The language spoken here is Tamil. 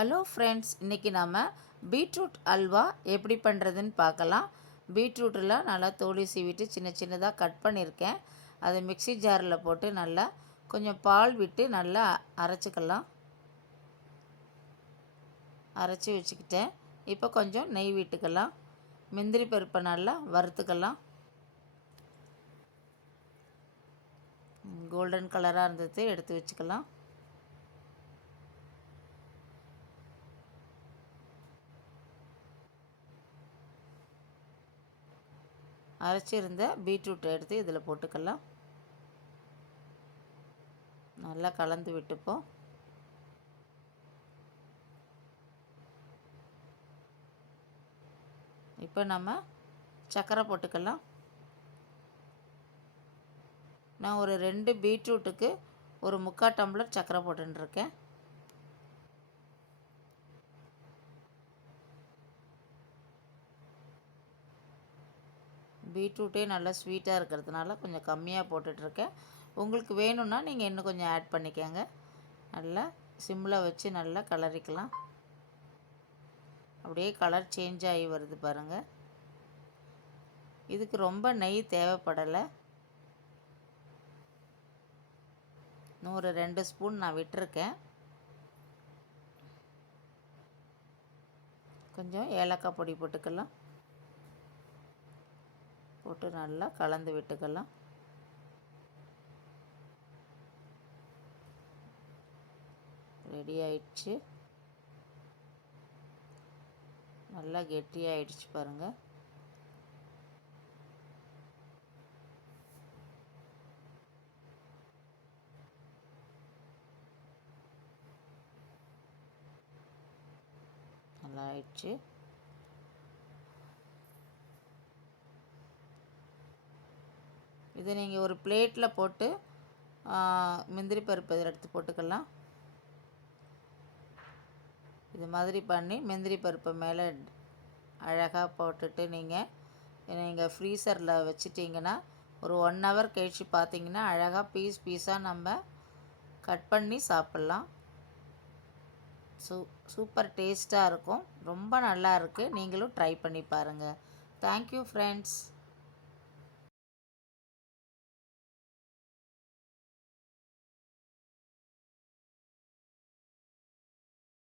ஹலோ ஃப்ரெண்ட்ஸ், இன்றைக்கி நம்ம பீட்ரூட் அல்வா எப்படி பண்ணுறதுன்னு பார்க்கலாம். பீட்ரூட்டில் நல்லா தோலி சீவிட்டு சின்ன சின்னதாக கட் பண்ணியிருக்கேன். அதை மிக்ஸி ஜாரில் போட்டு நல்லா கொஞ்சம் பால் விட்டு நல்லா அரைச்சிக்கலாம். அரைச்சி வச்சுக்கிட்டேன். இப்போ கொஞ்சம் நெய் விட்டுக்கலாம். முந்திரி பருப்பை நல்லா வறுத்துக்கலாம். கோல்டன் கலராக இருந்தது எடுத்து வச்சுக்கலாம். அரைச்சிருந்த பீட்ரூட்டை எடுத்து இதில் போட்டுக்கலாம். நல்லா கலந்து விட்டுப்போம். இப்போ நம்ம சர்க்கரை போட்டுக்கலாம். நான் ஒரு 2 பீட்ரூட்டுக்கு ஒரு 3/4 டம்ளர் சர்க்கரை போட்டுருக்கேன். பீட்ரூட்டே நல்லா ஸ்வீட்டாக இருக்கிறதுனால கொஞ்சம் கம்மியாக போட்டுட்ருக்கேன். உங்களுக்கு வேணும்னா நீங்கள் இன்னும் கொஞ்சம் ஆட் பண்ணிக்கோங்க. நல்லா சிம்மில் வச்சு நல்லா கலரிக்கலாம். அப்படியே கலர் சேஞ்ச் ஆகி வருது பாருங்கள். இதுக்கு ரொம்ப நெய் தேவைப்படலை. இன்னும் ஒரு 2 ஸ்பூன் நான் விட்டுருக்கேன். கொஞ்சம் ஏலக்காய் பொடி போட்டுக்கலாம். போட்டு நல்லா கலந்து விட்டுக்கலாம். ரெடி ஆயிடுச்சு. நல்லா கெட்டியாகிடுச்சு பாருங்கள். நல்லா ஆயிடுச்சு. இதை நீங்கள் ஒரு பிளேட்டில் போட்டு முந்திரி பருப்பு இதில் எடுத்து போட்டுக்கலாம். இது மாதிரி பண்ணி முந்திரி பருப்பை மேலே அழகாக போட்டுட்டு நீங்கள் ஃப்ரீசரில் வச்சிட்டிங்கன்னா ஒரு 1 ஹவர் கழிச்சு பார்த்தீங்கன்னா அழகாக பீஸாக நம்ம கட் பண்ணி சாப்பிட்லாம். சூப்பர் டேஸ்ட்டாக இருக்கும். ரொம்ப நல்லா இருக்குது. நீங்களும் ட்ரை பண்ணி பாருங்கள். Thank you friends.